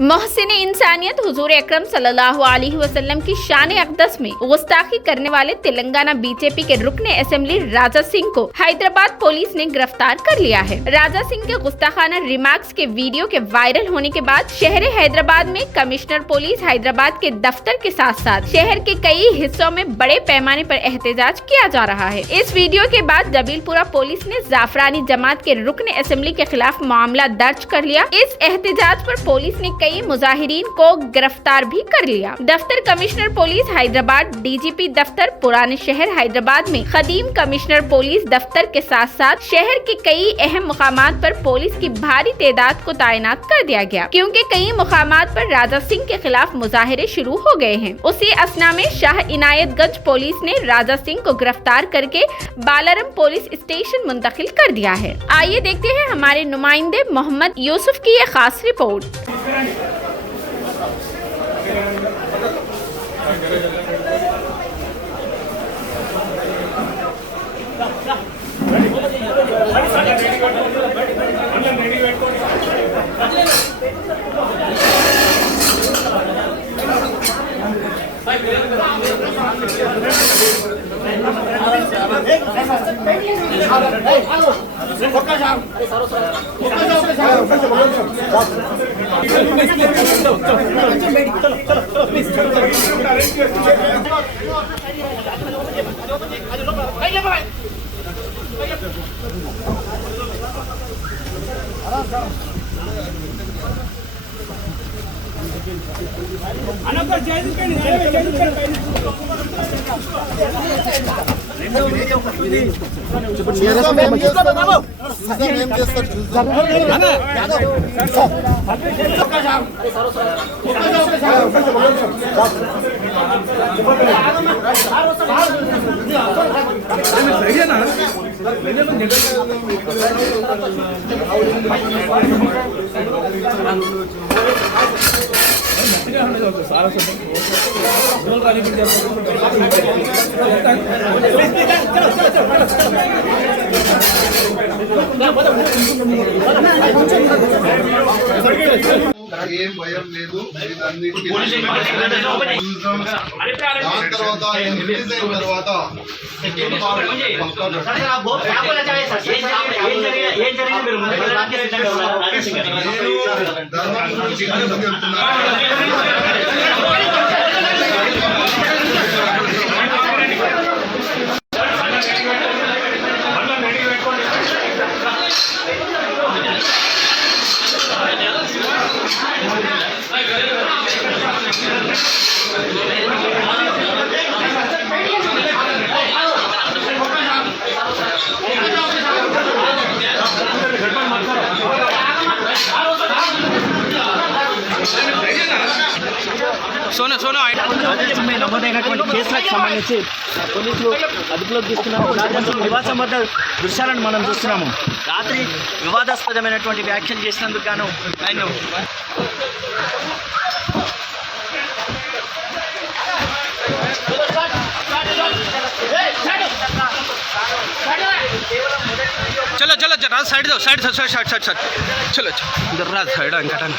मोहसिन इंसानियत हुजूर अकरम सल्लल्लाहु अलैहि वसल्लम की शान अक़दस में गुस्ताखी करने वाले तेलंगाना बीजेपी के रुकने असेंबली राजा सिंह को हैदराबाद पुलिस ने गिरफ्तार कर लिया है। राजा सिंह के गुस्ताखाना रिमार्क्स के वीडियो के वायरल होने के बाद शहर हैदराबाद में कमिश्नर पुलिस हैदराबाद के दफ्तर के साथ साथ शहर के कई हिस्सों में बड़े पैमाने पर एहतजाज किया जा रहा है। इस वीडियो के बाद जबीलपुरा पुलिस ने जाफरानी जमात के रुकने असेंबली के खिलाफ मामला दर्ज कर लिया। इस एहतजाज पर पुलिस ने कई मुजाहिरीन को गिरफ्तार भी कर लिया। दफ्तर कमिश्नर पुलिस हैदराबाद, डीजीपी दफ्तर पुराने शहर हैदराबाद में खदीम कमिश्नर पुलिस दफ्तर के साथ साथ शहर के कई अहम मुकामात पर पुलिस की भारी तादाद को तैनात कर दिया गया, क्योंकि कई मुकामात पर राजा सिंह के खिलाफ मुजाहिरे शुरू हो गए हैं। उसी असना में शाह इनायतगंज पुलिस ने राजा सिंह को गिरफ्तार करके बालाराम पुलिस स्टेशन मुंतकिल कर दिया है। आइए देखते हैं हमारे नुमाइंदे मोहम्मद यूसुफ की ये खास रिपोर्ट। ఏం భయం లేదు దాని తర్వాత రిలీజ్ అయిన తర్వాత నమోదైనటువంటి కేసులకు సంబంధించి పోలీసులు అదుపులోకి తీసుకున్నారు. రాజా సింగ్ నివాసం వద్ద దృశ్యాలను మనం చూస్తున్నాము. రాత్రి వివాదాస్పదమైనటువంటి వ్యాఖ్యలు చేసినందుకు గాను ఆయన चलो चलो जरा साइड दो, साइड चलो इधर साइड अंकटन